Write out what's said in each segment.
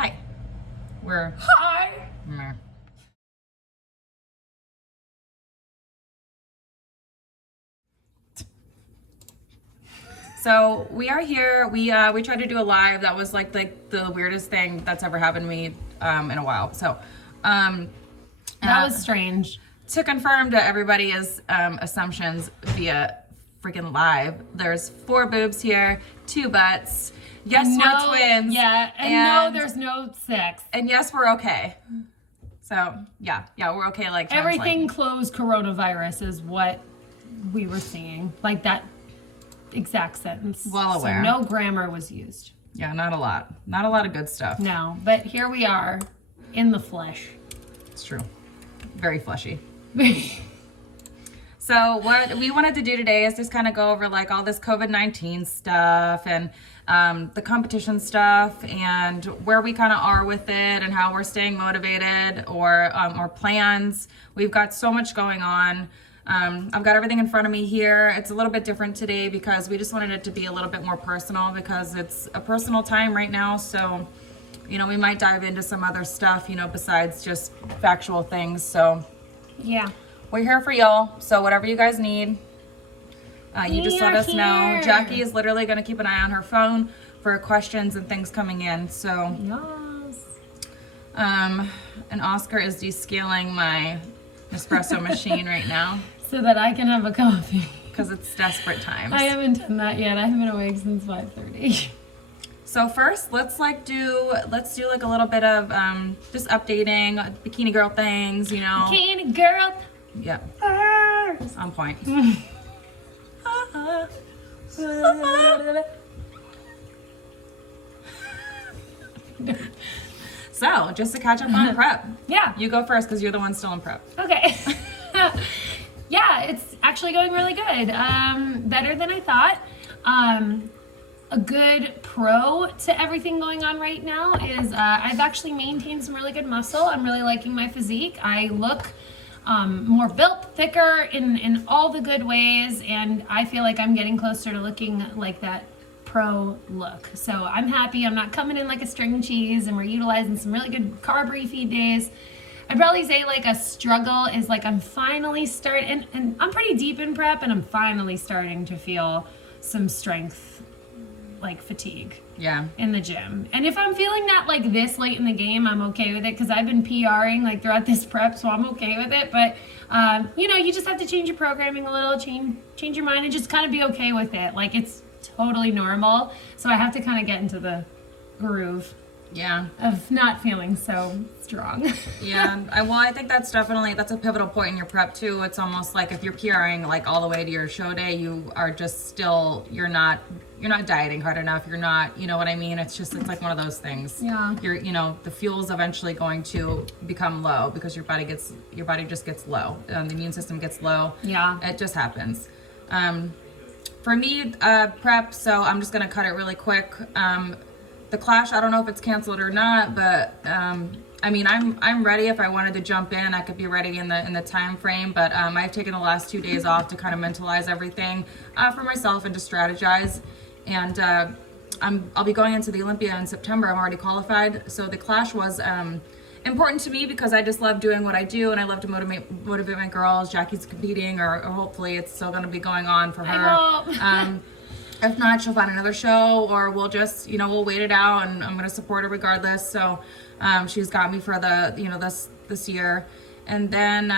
Hi. We're... Hi. Meh. So we are here. We tried to do a live. That was like the weirdest thing that's ever happened to me in a while. So That was strange. to confirm to everybody's assumptions via freaking live, there's 4 boobs here, 2 butts. Yes, we're twins. Yeah, and no, there's no sex. And yes, we're okay. So yeah, we're okay. Like Everything closed coronavirus is what we were seeing. Like that exact sentence. Well aware. So no grammar was used. Yeah, not a lot of good stuff. No, but here we are in the flesh. It's true. Very fleshy. So what we wanted to do today is just kind of go over like all this COVID-19 stuff and the competition stuff and where we kind of are with it and how we're staying motivated or plans. We've got so much going on. I've got everything in front of me here. It's a little bit different today because we just wanted it to be a little bit more personal because it's a personal time right now. So, you know, we might dive into some other stuff, you know, besides just factual things. So Yeah. we're here for y'all. So whatever you guys need, you just let us know. here. Jackie is literally going to keep an eye on her phone for questions and things coming in. So, Yes. and Oscar is descaling my espresso machine right now So that I can have a coffee. because it's desperate times. I haven't done that yet. I haven't been awake since 5:30. So first, let's do like a little bit of just updating bikini girl things, you know. Bikini girl. Yep, on point. So, just to catch up on prep. Yeah. You go first because you're the one still in prep. Okay. Yeah, it's actually going really good. Better than I thought. A good pro to everything going on right now is I've actually maintained some really good muscle. I'm really liking my physique. I look more built, thicker in all the good ways, and I feel like I'm getting closer to looking like that pro look. So I'm happy. I'm not coming in like a string cheese, and we're utilizing some really good carb refeed days. I'd probably say like a struggle is like I'm finally starting, and I'm pretty deep in prep, and I'm finally starting to feel some strength, like fatigue Yeah. in the gym. And if I'm feeling that like this late in the game, I'm okay with it because I've been PRing like throughout this prep, so I'm okay with it. But you know, you just have to change your programming a little, change your mind, and just kind of be okay with it. Like it's totally normal. So I have to kind of get into the groove Yeah. of not feeling so strong. Yeah. I think that's a pivotal point in your prep too. It's almost like if you're PRing like all the way to your show day, you are just still, you're not dieting hard enough. You're not, you know what I mean? It's like one of those things. Yeah. The fuel's eventually going to become low because your body just gets low. The immune system gets low. Yeah. It just happens. For me, prep, so I'm just going to cut it really quick. The Clash, I don't know if it's canceled or not, but I mean, I'm ready. If I wanted to jump in, I could be ready in the time frame. But I've taken the last 2 days off to kind of mentalize everything for myself and to strategize. And I'll be going into the Olympia in September. I'm already qualified. So the Clash was important to me because I just love doing what I do and I love to motivate my girls. Jackie's competing, or hopefully it's still going to be going on for her. I hope. If not, she'll find another show, or we'll just, we'll wait it out, and I'm going to support her regardless. So she's got me for this year. And then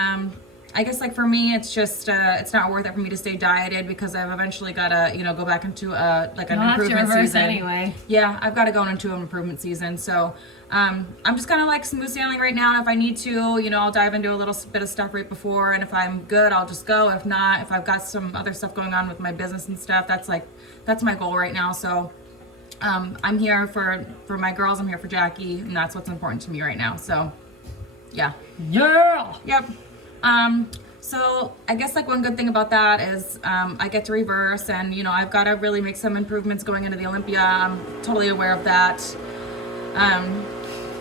I guess like for me, it's just, it's not worth it for me to stay dieted because I've eventually got to, go back into an improvement season. Anyway. Yeah, I've got to go into an improvement season. So I'm just kind of like smooth sailing right now. And if I need to, I'll dive into a little bit of stuff right before. And if I'm good, I'll just go. If not, if I've got some other stuff going on with my business and stuff, that's my goal right now. So I'm here for my girls. I'm here for Jackie. And that's what's important to me right now. So yeah. Yeah. Yep. So I guess like one good thing about that is I get to reverse, and I've got to really make some improvements going into the Olympia. I'm totally aware of that.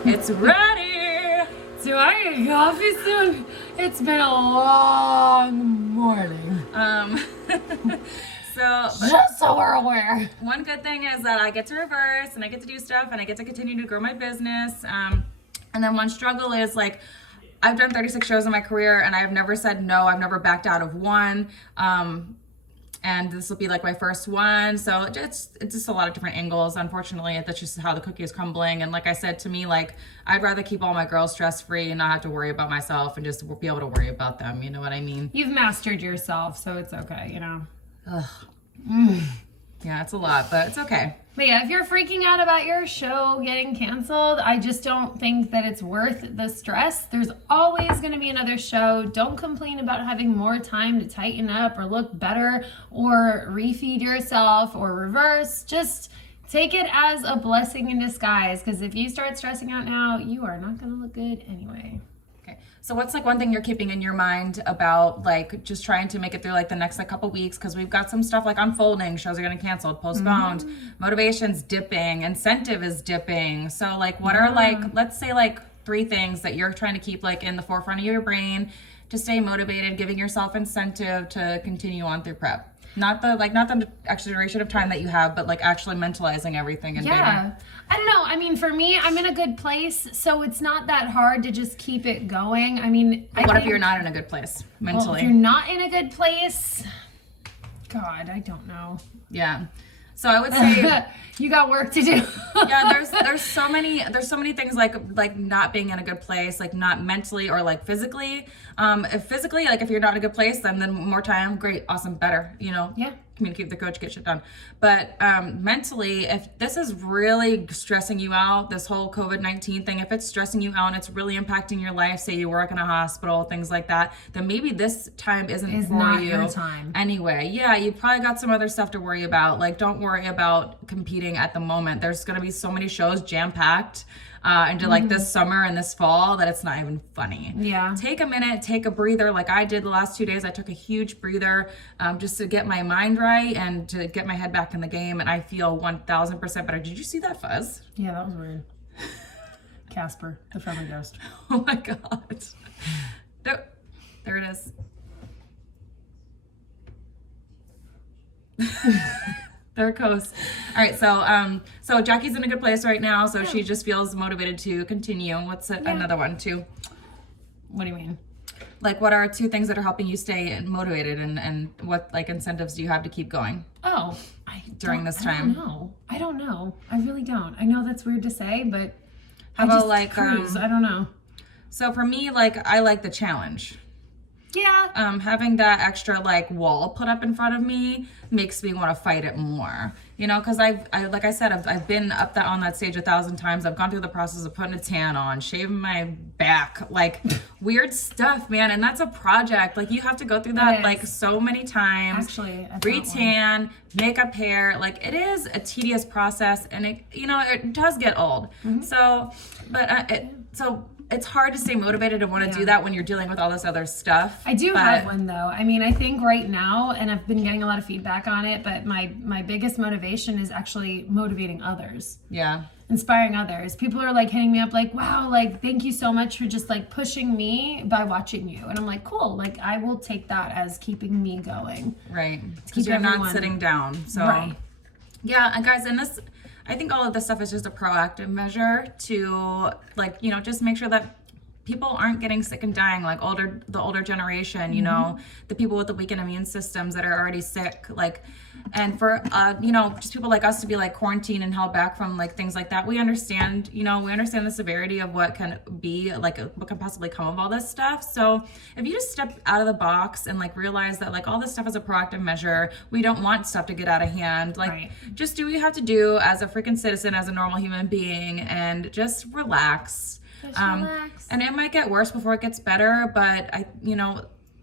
It's ready. Do I get coffee soon? It's been a long morning. Just so we're aware. One good thing is that I get to reverse and I get to do stuff and I get to continue to grow my business. And then one struggle is like, I've done 36 shows in my career and I've never said no. I've never backed out of one. And this will be like my first one. So it's just a lot of different angles. Unfortunately, that's just how the cookie is crumbling. And like I said, to me, like, I'd rather keep all my girls stress-free and not have to worry about myself and just be able to worry about them. You know what I mean? You've mastered yourself, so it's okay, you know? Yeah, it's a lot, but it's okay. But yeah, if you're freaking out about your show getting canceled, I just don't think that it's worth the stress. There's always going to be another show. Don't complain about having more time to tighten up or look better or refeed yourself or reverse. Just take it as a blessing in disguise, because if you start stressing out now, you are not going to look good anyway. Okay. So what's like one thing you're keeping in your mind about like just trying to make it through like the next like couple weeks? Because we've got some stuff like unfolding, shows are getting canceled, postponed, motivation's dipping, incentive is dipping. So like what are like, let's say like 3 things that you're trying to keep like in the forefront of your brain to stay motivated, giving yourself incentive to continue on through prep. Not the extra duration of time that you have, but like actually mentalizing everything and Yeah. I don't know. I mean, for me, I'm in a good place, so it's not that hard to just keep it going. I mean, what if you're not in a good place mentally? Well, if you're not in a good place, God, I don't know. Yeah. So I would say you got work to do. yeah, there's so many things like not being in a good place, like not mentally or like physically. If physically, like if you're not in a good place, then more time, great, awesome, better, you know. Yeah. Communicate with the coach, get shit done. But mentally, if this is really stressing you out, this whole COVID-19 thing, if it's stressing you out and it's really impacting your life, say you work in a hospital, things like that, then maybe this time isn't for not you. your time. Anyway, yeah, you probably got some other stuff to worry about. Like, don't worry about competing at the moment. There's gonna be so many shows jam-packed into like this summer and this fall that it's not even funny. Yeah. Take a minute, take a breather like I did the last 2 days. I took a huge breather just to get my mind right and to get my head back in the game, and I feel 1000% better. Did you see that fuzz? Yeah, that was weird. Casper, the friendly ghost. Oh my God. There it is. There it goes. All right, so Jackie's in a good place right now, so she just feels motivated to continue. What's another one too? What do you mean? Like, what are 2 things that are helping you stay motivated, and what like incentives do you have to keep going? Oh, during this time? I don't know. I really don't. I know that's weird to say, but how about like cruise? I don't know. So for me, like I like the challenge. Yeah. Having that extra like wall put up in front of me makes me want to fight it more, you know, because I like I said, I've been up on that stage 1,000 times. I've gone through the process of putting a tan on, shaving my back, like weird stuff, man. And that's a project. Like you have to go through that like so many times. Actually, re-tan, makeup, hair. Like it is a tedious process, and it does get old. So, but it's hard to stay motivated and want to do that when you're dealing with all this other stuff. I do have one though. I mean, I think right now, and I've been getting a lot of feedback on it, but my biggest motivation is actually motivating others. Yeah. Inspiring others. People are like hitting me up like, wow, like thank you so much for just like pushing me by watching you. And I'm like, cool, like I will take that as keeping me going. Right. Because you're not sitting down. So right. Yeah, and guys, I think all of this stuff is just a proactive measure to like, just make sure that people aren't getting sick and dying, like the older generation, the people with the weakened immune systems that are already sick, like, and for, just people like us to be like quarantined and held back from like things like that. We understand the severity of what can be like, what can possibly come of all this stuff. So if you just step out of the box and like realize that like all this stuff is a proactive measure, we don't want stuff to get out of hand. Like just do what you have to do as a freaking citizen, as a normal human being, and just relax. And it might get worse before it gets better, but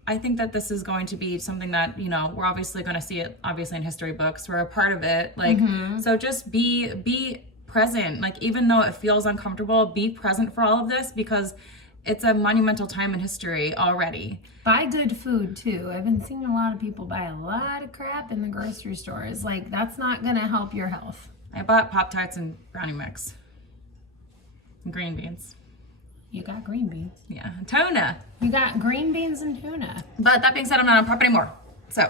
I think that this is going to be something that, we're obviously going to see it obviously in history books. We're a part of it. Like, so just be present. Like, even though it feels uncomfortable, be present for all of this, because it's a monumental time in history already. Buy good food too. I've been seeing a lot of people buy a lot of crap in the grocery stores. Like, that's not going to help your health. I bought Pop-Tarts and brownie mix and green beans. You got green beans. Yeah, tuna. You got green beans and tuna. But that being said, I'm not on prep anymore. So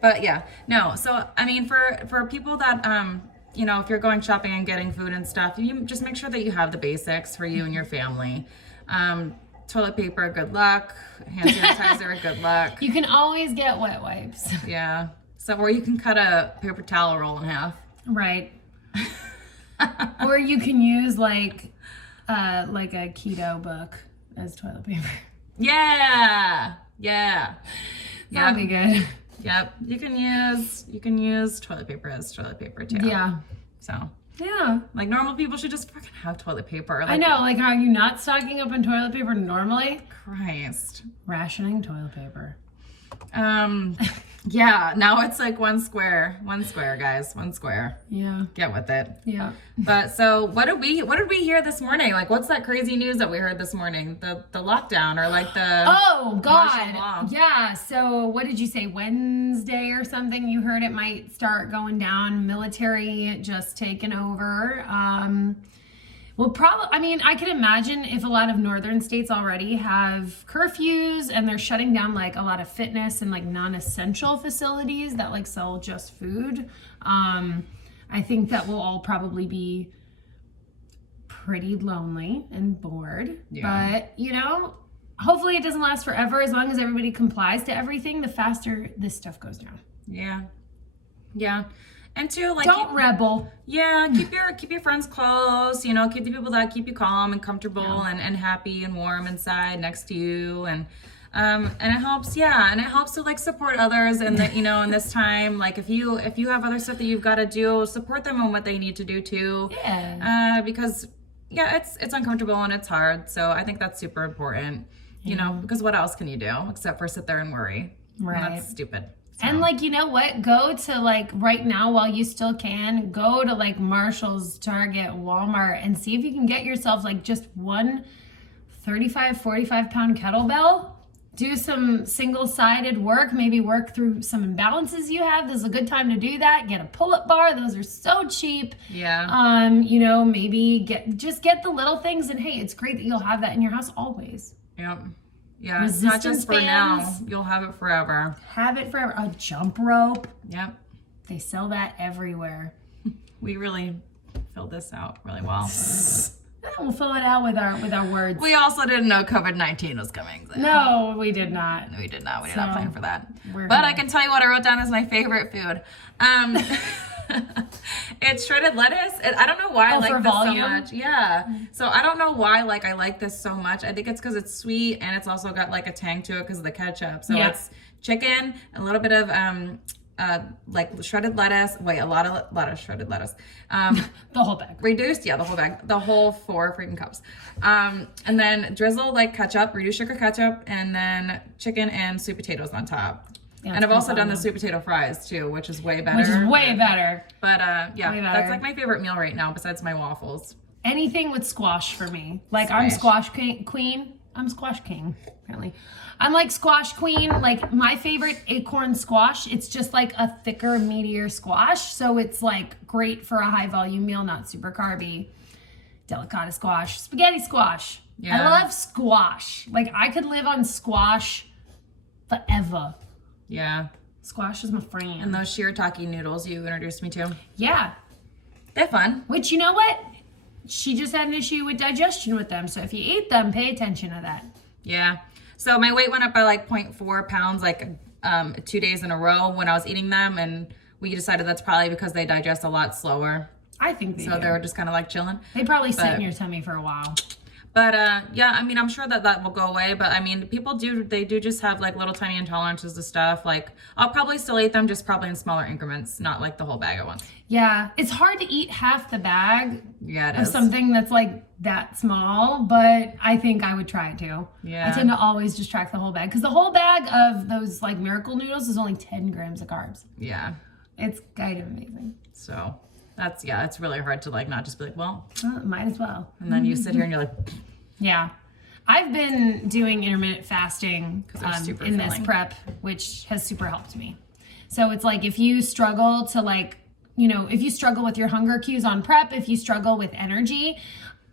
But yeah, no. So I mean, for people that you know, if you're going shopping and getting food and stuff, you just make sure that you have the basics for you and your family. Toilet paper, good luck. Hand sanitizer, good luck. You can always get wet wipes. Yeah. So, or you can cut a paper towel roll in half. Right. Or you can use like a keto book as toilet paper. Yeah. Yeah. That'd be good. Yep. You can use toilet paper as toilet paper too. Yeah. So. Yeah. Like normal people should just fucking have toilet paper. Like, I know, like how are you not stocking up on toilet paper normally? Christ. Rationing toilet paper. Yeah, now it's like one square, guys, one square. Yeah. Get with it. Yeah. But so what did we hear this morning? Like, what's that crazy news that we heard this morning? The lockdown or like the Oh martial law. God. Yeah. So what did you say? Wednesday or something? You heard it might start going down. Military just taken over. Well, probably, I mean, I can imagine if a lot of northern states already have curfews and they're shutting down like a lot of fitness and like non-essential facilities that like sell just food. I think that we'll all probably be pretty lonely and bored. Yeah. But, you know, hopefully it doesn't last forever. As long as everybody complies to everything, the faster this stuff goes down. Yeah. Yeah. And two, like don't rebel. Yeah, keep your friends close, you know, keep the people that keep you calm and comfortable and happy and warm inside next to you and it helps, and it helps to like support others and that, you know, in this time, like if you have other stuff that you've got to do, support them on what they need to do too. Yeah. Because it's uncomfortable and it's hard. So I think that's super important, you know, because what else can you do except for sit there and worry? Right. And that's stupid. So. And like, you know what? Go to like right now while you still can, go to like Marshall's, Target, Walmart and see if you can get yourself like just one 35, 45 pound kettlebell. Do some single-sided work, maybe work through some imbalances you have. This is a good time to do that. Get a pull-up bar. Those are so cheap. Yeah. You know, maybe get the little things and hey, it's great that you'll have that in your house always. Yep. Yeah, Resistance not just for bands. now. You'll have it forever. Have it forever. A jump rope. Yep. They sell that everywhere. We really filled this out really well. We'll fill it out with our words. We also didn't know COVID-19 was coming. So. No, we did not. We did not. We did not plan for that. But I can tell you what I wrote down as my favorite food. It's shredded lettuce. I don't know why I like this so much. Yeah. So I don't know why I like this so much. I think it's because it's sweet and it's also got like a tang to it because of the ketchup. So it's chicken, a little bit of like shredded lettuce. Wait, a lot of shredded lettuce. The whole bag. Reduced, the whole bag. The whole 4 freaking cups. And then drizzle like ketchup, reduced sugar ketchup, and then chicken and sweet potatoes on top. Yeah, and I've also done the sweet potato fries too, which is way better. Which is way better. But that's like my favorite meal right now besides my waffles. Anything with squash for me. Like I'm squash queen. I'm squash king, apparently. I'm like squash queen. Like my favorite acorn squash, it's just like a thicker, meatier squash. So it's like great for a high volume meal, not super carby. Delicata squash, spaghetti squash. Yeah. I love squash. Like I could live on squash forever. Yeah. Squash is my friend. And those shirataki noodles you introduced me to. Yeah. They're fun. Which, you know what? She just had an issue with digestion with them. So if you eat them, pay attention to that. Yeah. So my weight went up by like 0.4 pounds 2 days in a row when I was eating them. And we decided that's probably because they digest a lot slower. I think so. They were just kind of like chilling. They probably sit in your tummy for a while. But yeah, I mean, I'm sure that will go away. But I mean, people do just have like little tiny intolerances to stuff. Like I'll probably still eat them, just probably in smaller increments, not like the whole bag at once. Yeah, it's hard to eat half the bag. Yeah, it of is. Something that's like that small, but I think I would try it too. Yeah. I tend to always just track the whole bag because the whole bag of those like miracle noodles is only 10 grams of carbs. Yeah. It's kind of amazing. So it's really hard to like not just be like, well, might as well. And then you sit here and you're like, yeah. I've been doing intermittent fasting in this prep, which has super helped me. So it's like if you struggle to like, you know, if you struggle with your hunger cues on prep, if you struggle with energy,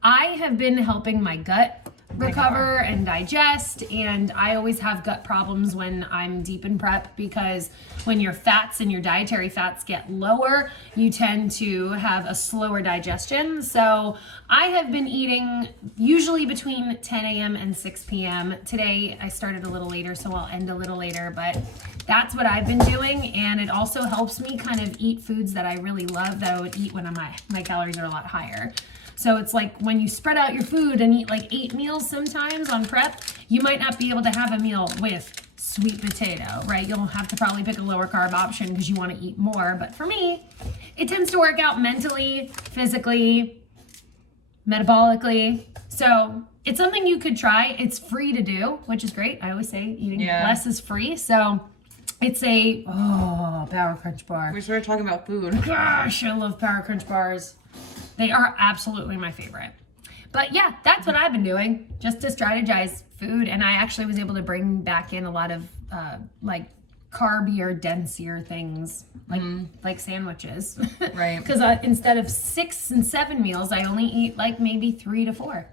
I have been helping my gut recover and digest. And I always have gut problems when I'm deep in prep, because when your fats and your dietary fats get lower, you tend to have a slower digestion. So I have been eating usually between 10 a.m. and 6 p.m. Today I started a little later, so I'll end a little later, but that's what I've been doing. And it also helps me kind of eat foods that I really love that I would eat when my calories are a lot higher. So it's like when you spread out your food and eat like 8 meals sometimes on prep, you might not be able to have a meal with sweet potato, right? You'll have to probably pick a lower carb option because you want to eat more. But for me, it tends to work out mentally, physically, metabolically. So it's something you could try. It's free to do, which is great. I always say eating less is free. So it's a, Power Crunch bar. We started talking about food. Gosh, I love Power Crunch bars. They are absolutely my favorite. But yeah, that's what I've been doing, just to strategize food. And I actually was able to bring back in a lot of like carbier, denser things, like sandwiches. Right. Because instead of 6 and 7 meals, I only eat like maybe 3 to 4.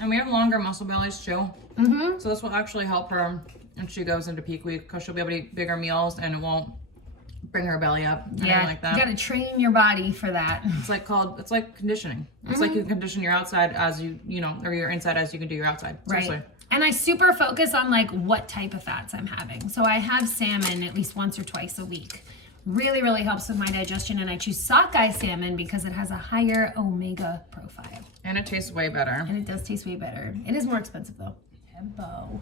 And we have longer muscle bellies too. Mm-hmm. So this will actually help her when she goes into peak week, because she'll be able to eat bigger meals and it won't bring her belly up. Yeah, like that. You gotta train your body for that. It's like conditioning. It's like you can condition your outside as or your inside as you can do your outside. Seriously. Right. And I super focus on like what type of fats I'm having. So I have salmon at least once or twice a week. Really, really helps with my digestion. And I choose sockeye salmon because it has a higher omega profile. And it tastes way better. And it does taste way better. It is more expensive though. Tempo.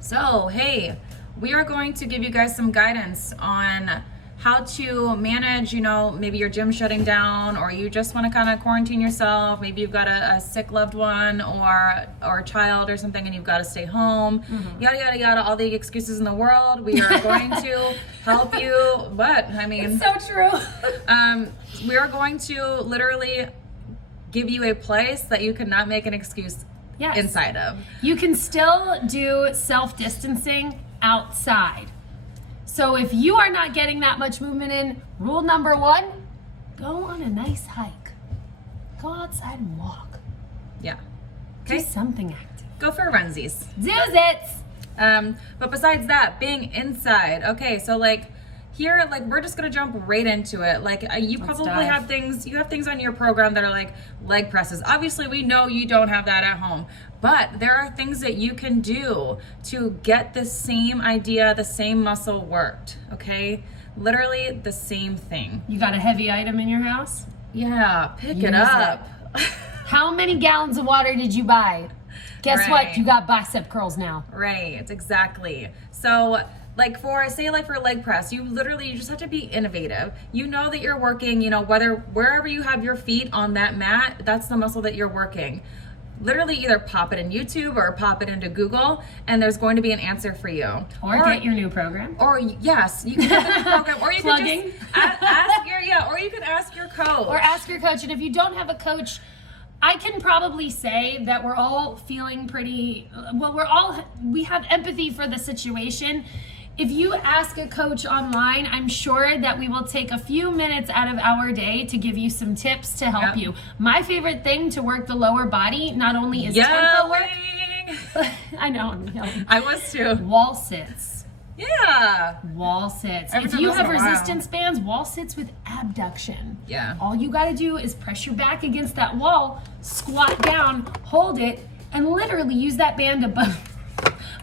So, hey, we are going to give you guys some guidance on how to manage, maybe your gym shutting down, or you just want to kind of quarantine yourself. Maybe you've got a sick loved one or a child or something and you've got to stay home. Yada, yada, yada, all the excuses in the world. We are going to help you. But, It's so true. We are going to literally give you a place that you cannot make an excuse inside of. You can still do self-distancing outside. So if you are not getting that much movement in, rule number 1, go on a nice hike. Go outside and walk. Yeah. Do something active. Go for runsies. Do it. But besides that, being inside. Okay, so here, we're just gonna jump right into it. You probably have things. You have things on your program that are like leg presses. Obviously, we know you don't have that at home, but there are things that you can do to get the same idea, the same muscle worked. Okay, literally the same thing. You got a heavy item in your house? Yeah, pick it up. How many gallons of water did you buy? Guess what? You got bicep curls now. Right, exactly. So for leg press, you just have to be innovative. You know that you're working, wherever you have your feet on that mat, that's the muscle that you're working. Literally either pop it in YouTube or pop it into Google and there's going to be an answer for you. Or get your new program. Or yes, you can get the new program. Or you can just ask your coach. Or ask your coach. And if you don't have a coach, I can probably say that we're all feeling pretty, we have empathy for the situation. If you ask a coach online, I'm sure that we will take a few minutes out of our day to give you some tips to help you. My favorite thing to work the lower body not only is tempo work. I know, I'm yelling. I was too. Wall sits. Yeah. Wall sits. If you have resistance bands, wall sits with abduction. Yeah. All you got to do is press your back against that wall, squat down, hold it, and literally use that band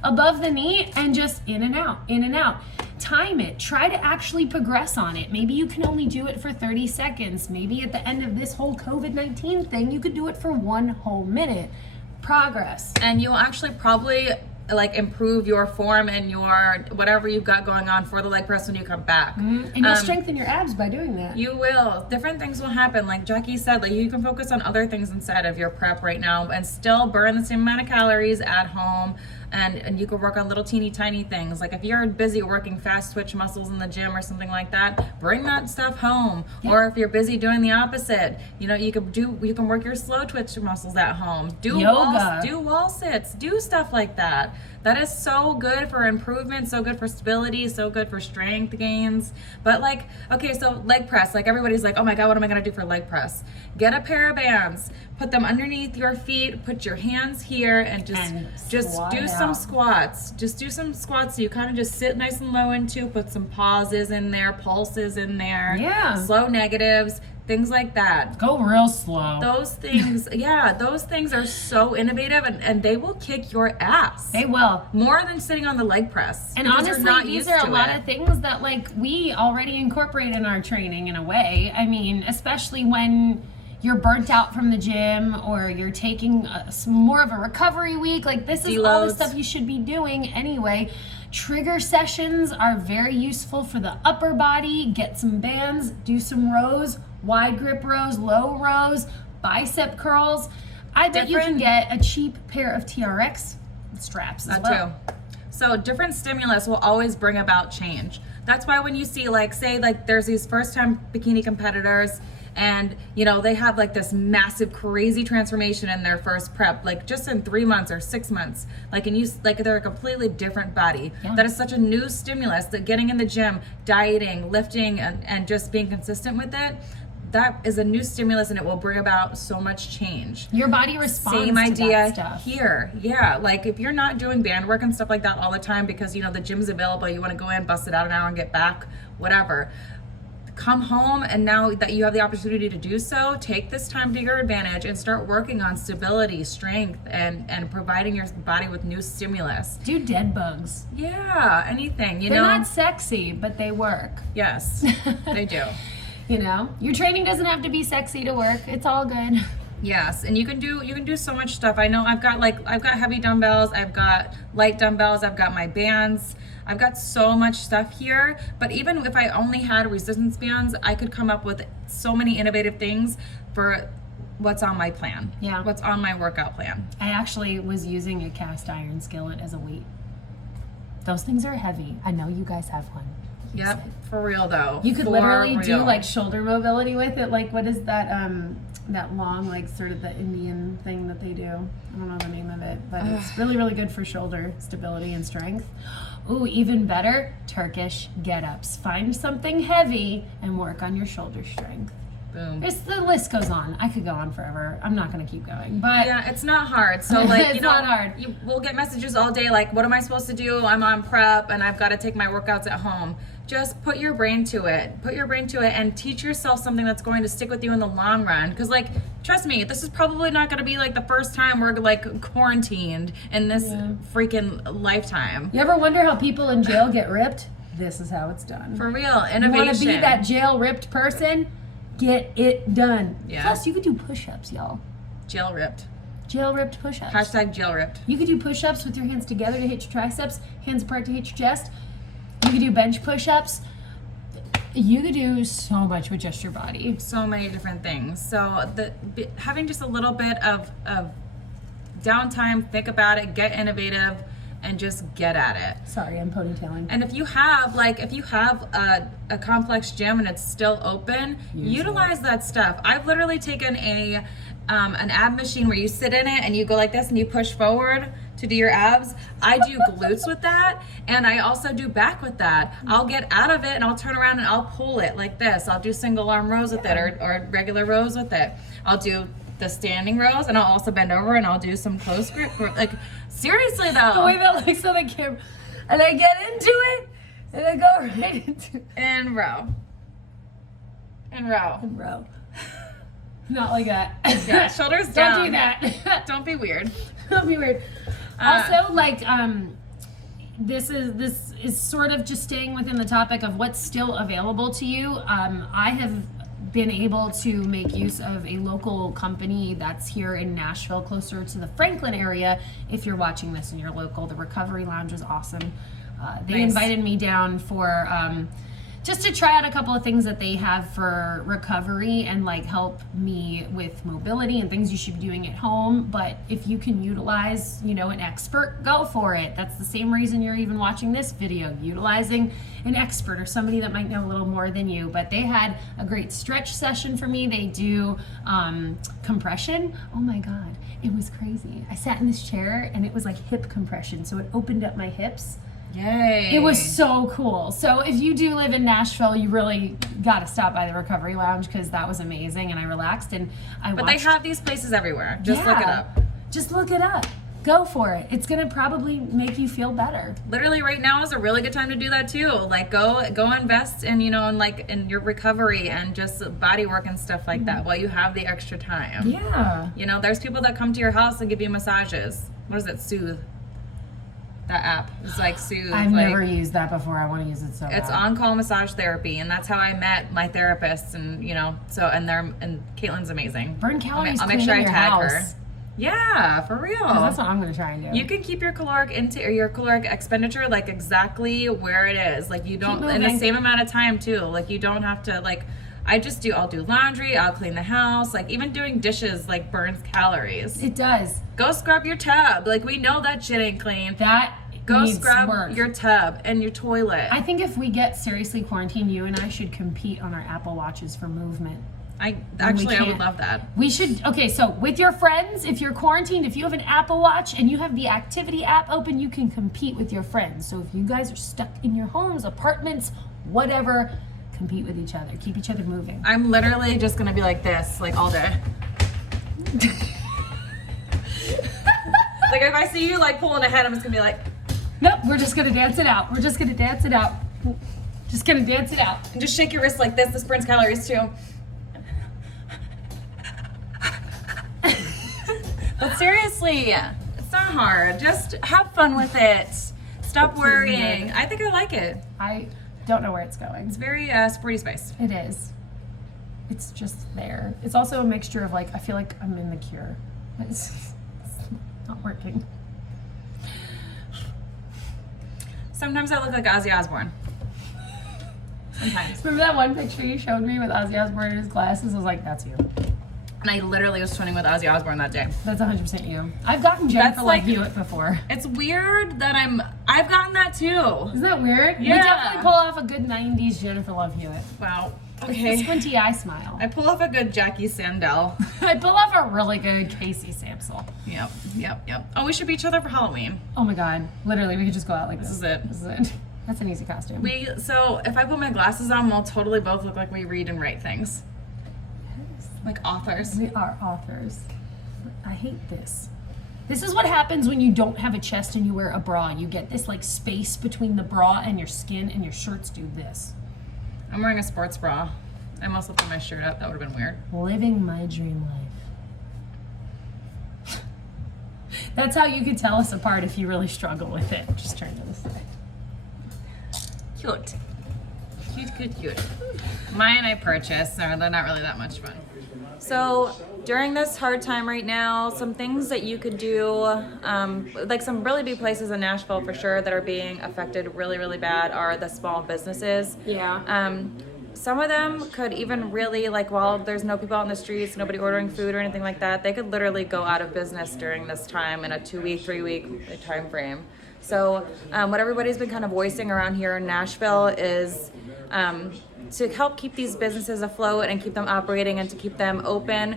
above the knee and just in and out, in and out. Time it. Try to actually progress on it. Maybe you can only do it for 30 seconds. Maybe at the end of this whole COVID-19 thing, you could do it for 1 whole minute. Progress. And you'll actually probably improve your form and your whatever you've got going on for the leg press when you come back. And you'll strengthen your abs by doing that. You will. Different things will happen. Like Jackie said, you can focus on other things inside of your prep right now and still burn the same amount of calories at home. And you can work on little teeny tiny things. Like if you're busy working fast twitch muscles in the gym or something like that, bring that stuff home. Yeah. Or if you're busy doing the opposite, you can work your slow twitch muscles at home. Do yoga. Do wall sits, do stuff like that. That is so good for improvement, so good for stability, so good for strength gains. But so leg press, everybody's like, oh my God, what am I gonna do for leg press? Get a pair of bands, put them underneath your feet, put your hands here, and just squat do some out. squats. Just do some squats. So you kind of just sit nice and low into, put some pauses in there, pulses in there, Yeah. slow negatives, things like that. Go real slow. Those things, yeah, those things are so innovative, and they will kick your ass. They will. More than sitting on the leg press. And because you're honestly, not these used are a to lot it. of things that like we already incorporate in our training in a way. I mean, especially when you're burnt out from the gym or you're taking more of a recovery week. Like this is all the Deloads. stuff you should be doing anyway. Trigger sessions are very useful for the upper body. Get some bands, do some rows, wide grip rows, low rows, bicep curls. I bet you can get a cheap pair of TRX straps as That well. too. So different stimulus will always bring about change. That's why when you see like, say like there's these first time bikini competitors and you know they have like this massive crazy transformation in their first prep, like just in 3 months or 6 months, like and you like they're a completely different body. Yeah. That is such a new stimulus that getting in the gym, dieting, lifting, and just being consistent with it, that is a new stimulus and it will bring about so much change. Your body responds Same to idea that stuff. here. Yeah, like if you're not doing band work and stuff like that all the time because you know the gym's available, you want to go in, bust it out an hour and get back, whatever. Come home, and now that you have the opportunity to do so, take this time to your advantage and start working on stability, strength, and providing your body with new stimulus. Do dead bugs. Yeah, anything, you They're know. not sexy, but they work. Yes, they do. You know, your training doesn't have to be sexy to work. It's all good. Yes, and you can do so much stuff. I know I've got heavy dumbbells, I've got light dumbbells, I've got my bands. I've got so much stuff here, but even if I only had resistance bands, I could come up with so many innovative things for what's on my plan. Yeah. What's on my workout plan. I actually was using a cast iron skillet as a weight. Those things are heavy. I know you guys have one. Yep, for real though. You could For literally do real. like shoulder mobility with it. Like what is that that long like sort of the Indian thing that they do? I don't know the name of it, but it's really really good for shoulder stability and strength. Ooh, even better, Turkish get-ups. Find something heavy and work on your shoulder strength. Boom. The list goes on. I could go on forever. I'm not going to keep going, but Yeah, it's not hard. So like, It's you know, not hard. We'll get messages all day like, what am I supposed to do? I'm on prep and I've got to take my workouts at home. Just put your brain to it. Put your brain to it and teach yourself something that's going to stick with you in the long run. Because like, trust me, this is probably not going to be like the first time we're like quarantined in this freaking lifetime. you ever wonder how people in jail get ripped? This is how it's done. For real, You innovation. want to be that jail ripped person? Get it done. Yeah. Plus, you could do push-ups, y'all. Jail ripped. Jail ripped push-ups. Hashtag jail ripped. You could do push-ups with your hands together to hit your triceps, hands apart to hit your chest. You could do bench push-ups. You could do so much with just your body. So many different things. So having just a little bit of downtime, think about it, get innovative, and just get at it. Sorry, I'm ponytailing. And if you have a complex gym and it's still open, utilize that stuff. I've literally taken an ab machine where you sit in it and you go like this and you push forward to do your abs. I do glutes with that, and I also do back with that. I'll get out of it and I'll turn around and I'll pull it like this. I'll do single arm rows with it or regular rows with it. I'll do the standing rows and I'll also bend over and I'll do some close grip. Like seriously though. The way that looks on the camera. And I get into it, and I go right into it. And row. And row. Bro. Not like that. Yeah, shoulders down. Don't do that. Don't be weird. Don't be weird. Also, like, this is sort of just staying within the topic of what's still available to you. I have been able to make use of a local company that's here in Nashville, closer to the Franklin area. If you're watching this and you're local, the Recovery Lounge is awesome. They Nice. invited me down for just to try out a couple of things that they have for recovery and like help me with mobility and things you should be doing at home. But if you can utilize, you know, an expert, go for it. That's the same reason you're even watching this video, utilizing an expert or somebody that might know a little more than you. But they had a great stretch session for me. They do compression. Oh my God, it was crazy. I sat in this chair and it was like hip compression. So it opened up my hips Yay. It was so cool. So if you do live in Nashville, you really got to stop by the Recovery Lounge because that was amazing and I relaxed and I But watched. they have these places everywhere. Just look it up. Just look it up. Go for it. It's going to probably make you feel better. Literally right now is a really good time to do that too. Like go invest in, in your recovery and just body work and stuff like that while you have the extra time. Yeah. There's people that come to your house and give you massages. What is it? Soothe. That app. It's like Soothe. I've never used that before. I want to use it so bad. It's on-call massage therapy, and that's how I met my therapist. And and Caitlin's amazing. Burn calories. I'll make sure I tag house. her. Yeah, for real. That's what I'm going to try and do. You can keep your caloric expenditure like exactly where it is. Like you don't in the same amount of time too. Like you don't have to like. I'll do laundry. I'll clean the house. Like even doing dishes like burns calories. It does. Go scrub your tub. Like we know that shit ain't clean. That Go needs scrub work. your tub and your toilet. I think if we get seriously quarantined, you and I should compete on our Apple Watches for movement. I would love that. We should, okay, so with your friends, if you're quarantined, if you have an Apple Watch and you have the activity app open, you can compete with your friends. So if you guys are stuck in your homes, apartments, whatever, compete with each other. Keep each other moving. I'm literally just gonna be like this, like all day. Like if I see you like pulling ahead, I'm just gonna be like, nope, we're just gonna dance it out. We're just gonna dance it out. Just gonna dance it out. and just shake your wrist like this. This burns calories too. But seriously, it's not hard. Just have fun with it. Stop worrying. I think I like it. I don't know where it's going. It's very sporty spice. It is. It's just there. It's also a mixture of like, I feel like I'm in the Cure. It's not working. Sometimes I look like Ozzy Osbourne. Sometimes. Remember that one picture you showed me with Ozzy Osbourne in his glasses? I was like, that's you. And I literally was swimming with Ozzy Osbourne that day. That's 100% you. I've gotten Jennifer Love Hewitt before. It's weird that I've gotten that too. Isn't that weird? Yeah. We definitely pull off a good 90s Jennifer Love Hewitt. Wow. It's Okay. the squinty eye smile. I pull off a good Jackie Sandell. I pull off a really good Casey Samsel. Yep. Oh, we should be each other for Halloween. Oh my god. Literally, we could just go out like this. This is it. This is it. That's an easy costume. So if I put my glasses on, we'll totally both look like we read and write things. Like authors. We are authors. I hate this. This is what happens when you don't have a chest and you wear a bra. You get this like space between the bra and your skin, and your shirts do this. I'm wearing a sports bra. I must have put my shirt up. That would have been weird. Living my dream life. That's how you could tell us apart if you really struggle with it. Just turn to the side. Cute. Cute. Mine I purchased, so they're not really that much fun. So during this hard time right now, some things that you could do, like some really big places in Nashville for sure that are being affected really, really bad are the small businesses. Yeah. Some of them could even really, like, while there's no people out in the streets, nobody ordering food or anything like that, they could literally go out of business during this time in a 2-week, 3-week time frame. So what everybody's been kind of voicing around here in Nashville is to help keep these businesses afloat and keep them operating and to keep them open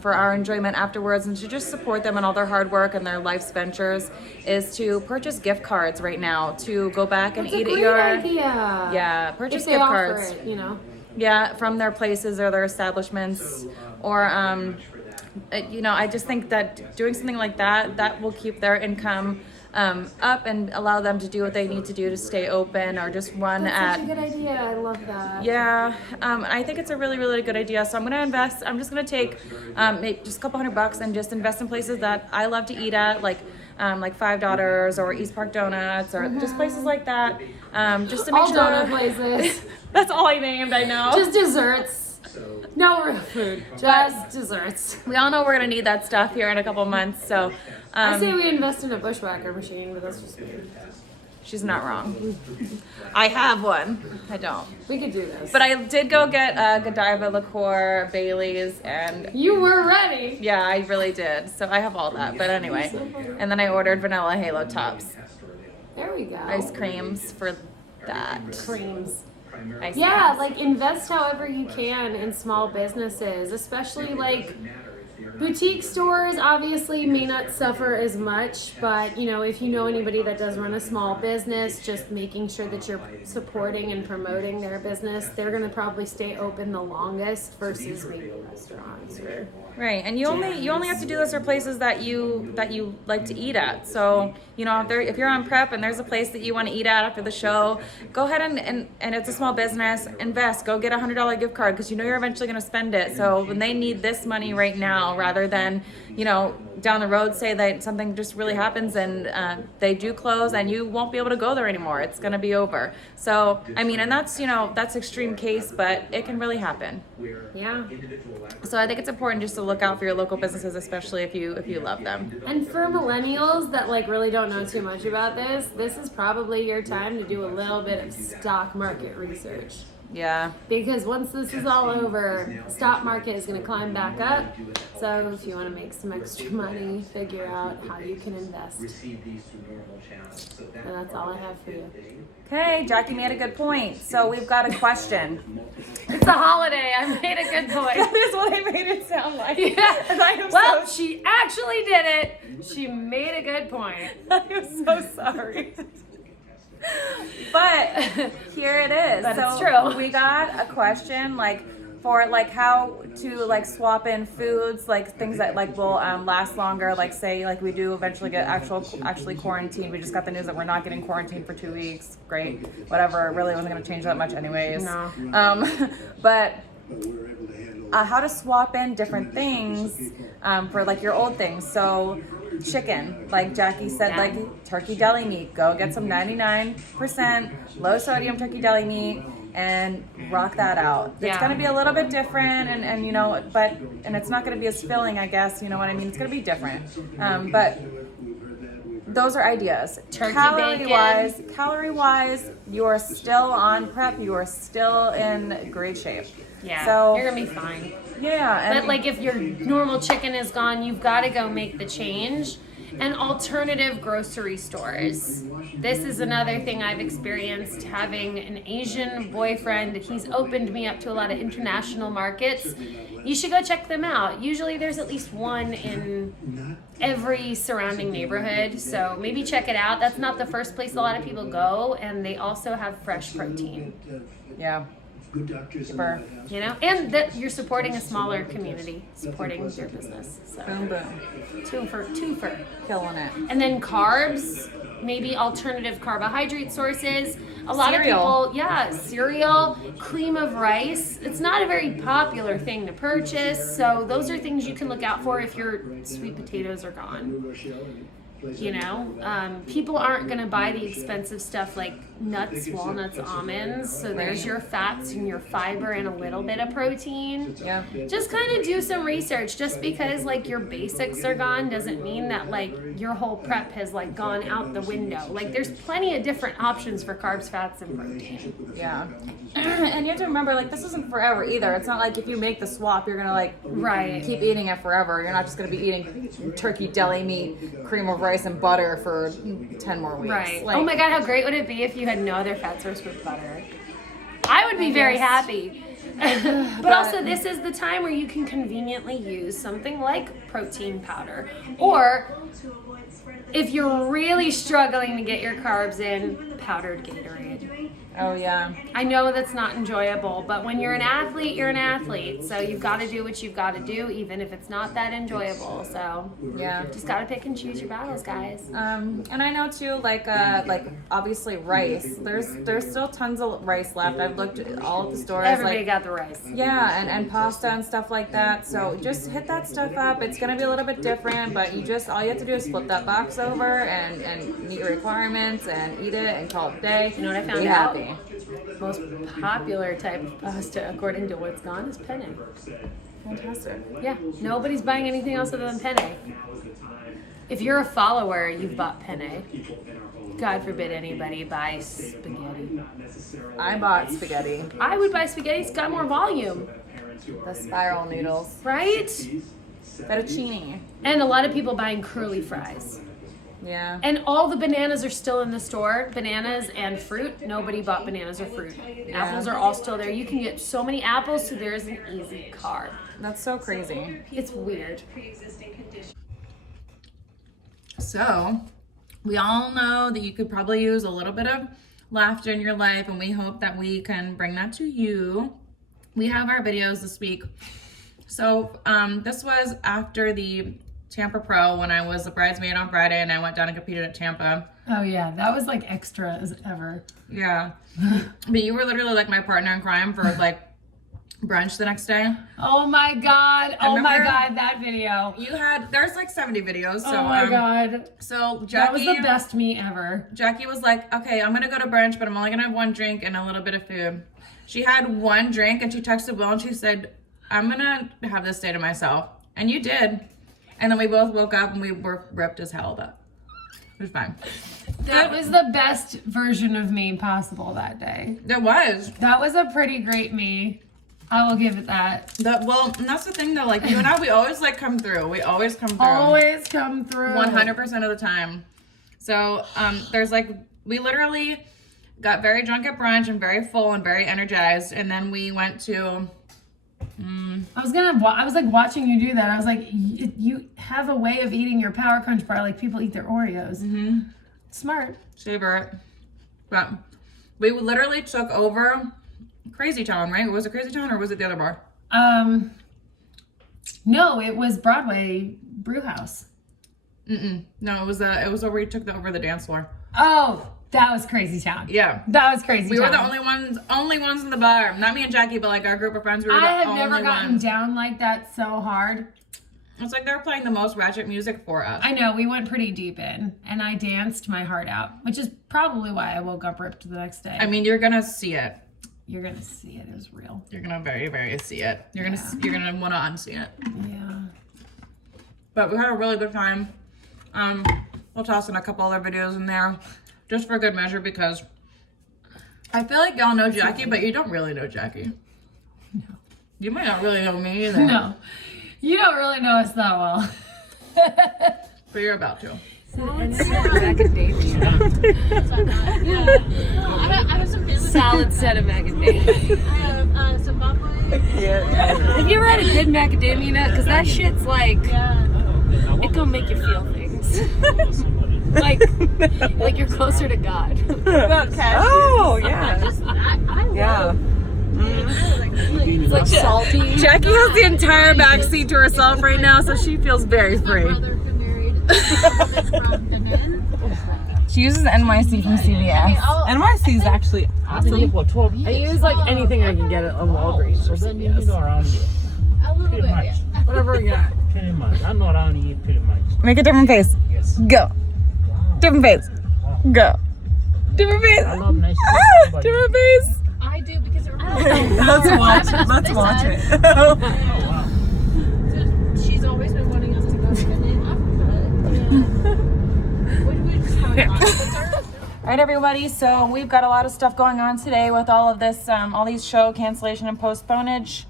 for our enjoyment afterwards and to just support them in all their hard work and their life's ventures is to purchase gift cards right now to go back and That's eat a at great your idea. Yeah, purchase If they gift offer cards. it, you know. Yeah, from their places or their establishments or I just think that doing something like that will keep their income up and allow them to do what they need to do to stay open or just run That's such a good idea. I love that. Yeah, I think it's a really, really good idea. So I'm going to invest. I'm just going to take just a couple $100 and just invest in places that I love to eat at, like Five Daughters or East Park Donuts or just places like that. Just to make All sure. donut places. That's all I named, I know. Just desserts. No real food. Just desserts. We all know we're going to need that stuff here in a couple months. So I say we invest in a bushwhacker machine, but that's just me. she's not wrong. I have one. I don't. We could do this. But I did go get Godiva liqueur, Bailey's, and You were ready. yeah, I really did. So I have all that. But anyway, and then I ordered vanilla halo tops, There we go. ice creams for that. Creams. Ice Yeah, creams. like invest however you can in small businesses, especially like Boutique stores obviously may not suffer as much, but if you know anybody that does run a small business, just making sure that you're supporting and promoting their business, they're going to probably stay open the longest versus maybe restaurants or Right, and you only have to do this for places that you like to eat at. So if you're on prep and there's a place that you want to eat at after the show, go ahead and it's a small business, invest, go get $100 gift card because you're eventually going to spend it. So when they need this money right now, rather than down the road say that something just really happens and they do close and you won't be able to go there anymore, it's going to be over. So and that's extreme case, but it can really happen. Yeah. So I think it's important just to look out for your local businesses, especially if you love them. And for millennials that really don't know too much about this is probably your time to do a little bit of stock market research. Yeah. Because once this is all over, the stock market is going to climb back up. So if you want to make some extra money, figure out how you can invest. And that's all I have for you. Okay, Jackie made a good point. So we've got a question. It's a holiday. I made a good point. That is what I made it sound like. Yeah. Well, she actually did it. She made a good point. I am so sorry. But here it is. But so it's true. We got a question for how to swap in foods, things that will last longer, say we do eventually get actually quarantined. We just got the news that we're not getting quarantined for 2 weeks. Great, whatever. It really wasn't going to change that much anyways. No. But how to swap in different things for your old things. So chicken, like Jackie said, turkey deli meat. Go get some 99% low sodium turkey deli meat and rock that out. It's going to be a little bit different and it's not going to be as filling, I guess. You know what I mean? It's going to be different. But those are ideas. Calorie wise, you are still on prep. You are still in great shape. Yeah, so you're gonna be fine. Yeah, but if your normal chicken is gone, you've got to go make the change. And alternative grocery stores. This is another thing I've experienced having an Asian boyfriend. He's opened me up to a lot of international markets. You should go check them out. Usually there's at least one in every surrounding neighborhood. So maybe check it out. That's not the first place a lot of people go. And they also have fresh protein. Yeah. Super. And that you're supporting a smaller community, supporting their business. So boom, boom. Two for killing it. And then carbs, maybe alternative carbohydrate sources. A lot Cereal. of people, cereal, cream of rice. It's not a very popular thing to purchase, so those are things you can look out for if your sweet potatoes are gone. People aren't going to buy the expensive stuff like nuts, walnuts, almonds. So there's your fats and your fiber and a little bit of protein. Yeah. Just kind of do some research. Just because your basics are gone doesn't mean that your whole prep has gone out the window. There's plenty of different options for carbs, fats, and protein. Yeah. And you have to remember, this isn't forever either. It's not if you make the swap, you're going to keep eating it forever. You're not just going to be eating turkey deli meat, cream of rice, and butter for 10 more weeks. Right. Oh my God, how great would it be if you had no other fat source with butter? I would be very happy. But also, this is the time where you can conveniently use something like protein powder. Or, if you're really struggling to get your carbs in, powdered Gatorade. Oh, yeah. I know that's not enjoyable, but when you're an athlete, you're an athlete. So you've got to do what you've got to do, even if it's not that enjoyable. So yeah, just got to pick and choose your battles, guys. And I know too, obviously rice. There's still tons of rice left. I've looked at all of the stores. Everybody got the rice. Yeah, and pasta and stuff like that. So just hit that stuff up. It's gonna be a little bit different, but all you have to do is flip that box over and meet your requirements and eat it and call it a day. You know what I found out? Happy. Most popular type of pasta, according to what's gone, is penne. Fantastic. Yeah, nobody's buying anything else other than penne. If you're a follower, you've bought penne. God forbid anybody buy spaghetti. I bought spaghetti. I would buy spaghetti. It's got more volume. The spiral noodles. Right? Fettuccine. And a lot of people buying curly fries. Yeah. And all the bananas are still in the store. Bananas and fruit. Nobody bought bananas or fruit. Yeah. Apples are all still there. You can get so many apples, so there's an easy carb. That's so crazy. It's weird. So, we all know that you could probably use a little bit of laughter in your life, and we hope that we can bring that to you. We have our videos this week. So, this was after the Tampa Pro when I was a bridesmaid on Friday and I went down and competed at Tampa. Oh yeah, that was like extra as ever. Yeah. But you were literally like my partner in crime for like brunch the next day. Oh my god. That video. You had, there's like 70 videos. So, Oh my god. So Jackie. That was the best me ever. Jackie was like, okay, I'm gonna go to brunch, but I'm only gonna have one drink and a little bit of food. She had one drink and she texted Will and she said, I'm gonna have this day to myself. And you did. And then we both woke up and we were ripped as hell, but it was fine. That was the best version of me possible that day. There was. That was a pretty great me. I will give it that. Well, and that's the thing though, like you and I, we always like come through. We always come through. Always come through. 100% of the time. So there's like, we literally got very drunk at brunch and very full and very energized. And then we went to... I was like watching you do that. I was like, you have a way of eating your Power Crunch bar like people eat their Oreos. Mm-hmm. Smart. Savor it. But we literally took over Crazy Town, right? Was it Crazy Town or was it the other bar? No, it was Broadway Brew House. No, it was where we took over the dance floor. Oh, that was Crazy Town. Yeah. That was Crazy Town. We were the only ones in the bar. Not me and Jackie, but like our group of friends. We were I the have only never gotten ones. down like that so hard. It's like they were playing the most ratchet music for us. I know, we went pretty deep in, and I danced my heart out, which is probably why I woke up ripped the next day. I mean, you're gonna see it. You're gonna see it. It was real. You're gonna very, very see it. You're gonna want to unsee it. Yeah. But we had a really good time. We'll toss in a couple other videos in there, just for good measure, because I feel like y'all know Jackie, but you don't really know Jackie. No. You might not really know me either. No. You don't really know us that well. But you're about to. Solid set of macadamia. I have some buckwheat. Have you ever had a good macadamia nut? Because that shit's like, it gonna make you feel things. like you're closer to God. Oh, yeah. Yeah. It's like salty. Jackie has the entire back seat to herself right now, so she feels very free. My brother who married from Finland. She uses NYC from CVS. NYC is actually awesome. I use like anything I can get at a Walgreens or CVS. A little bit, yeah. Whatever you got. Pretty much. I'm not around here pretty much. Make a different face. Yes. Go. Different face. Go. Different face. I love nice Ah, different face. I do because it reminds me. Let's watch it. Let's watch it. Oh, wow. She's always been wanting us to go to Finland. We just haven't gone with her. All right, everybody. So we've got a lot of stuff going on today with all of this, all these show cancellation and postponage.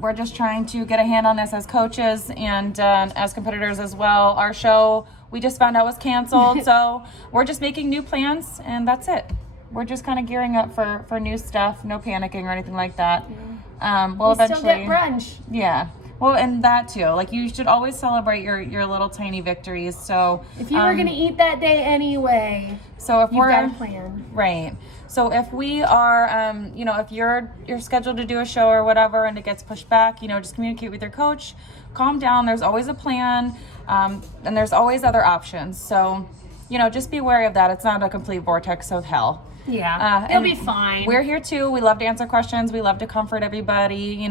We're just trying to get a hand on this as coaches and as competitors as well. Our show, we just found out, was canceled. So we're just making new plans, and that's it. We're just kind of gearing up for new stuff. No panicking or anything like that. We'll We eventually still get brunch. Yeah. Well, and that too. Like, you should always celebrate your little tiny victories. So If you were gonna eat that day anyway, so if you've we're got a plan. right. So if we are, if you're scheduled to do a show or whatever and it gets pushed back, just communicate with your coach, calm down. There's always a plan, and there's always other options. So, just be wary of that. It's not a complete vortex of hell. Yeah, it'll and be fine. We're here too. We love to answer questions. We love to comfort everybody.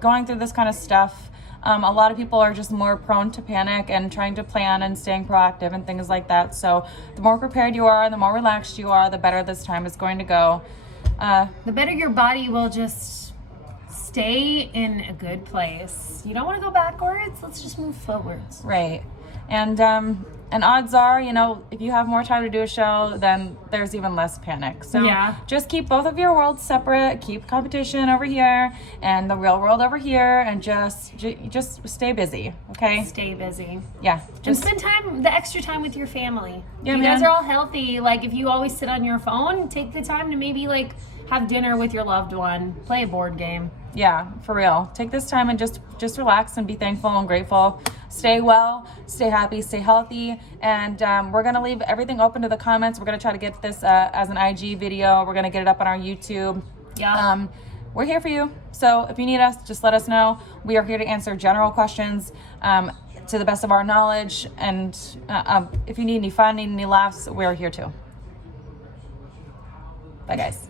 Going through this kind of stuff, a lot of people are just more prone to panic and trying to plan and staying proactive and things like that. So the more prepared you are and the more relaxed you are, the better this time is going to go. The better your body will just stay in a good place. You don't want to go backwards. Let's just move forwards. Right. And odds are, if you have more time to do a show, then there's even less panic. So Yeah. just keep both of your worlds separate. Keep competition over here and the real world over here, and just stay busy. Okay. Stay busy. Yeah. And spend the extra time with your family. Yeah, If you guys man. are all healthy, like if you always sit on your phone, take the time to maybe like have dinner with your loved one, play a board game. Yeah, for real. Take this time and just relax and be thankful and grateful. Stay well, stay happy, stay healthy. And we're going to leave everything open to the comments. We're going to try to get this as an IG video. We're going to get it up on our YouTube. Yeah. We're here for you. So if you need us, just let us know. We are here to answer general questions to the best of our knowledge. And if you need any fun, need any laughs, we're here too. Bye, guys.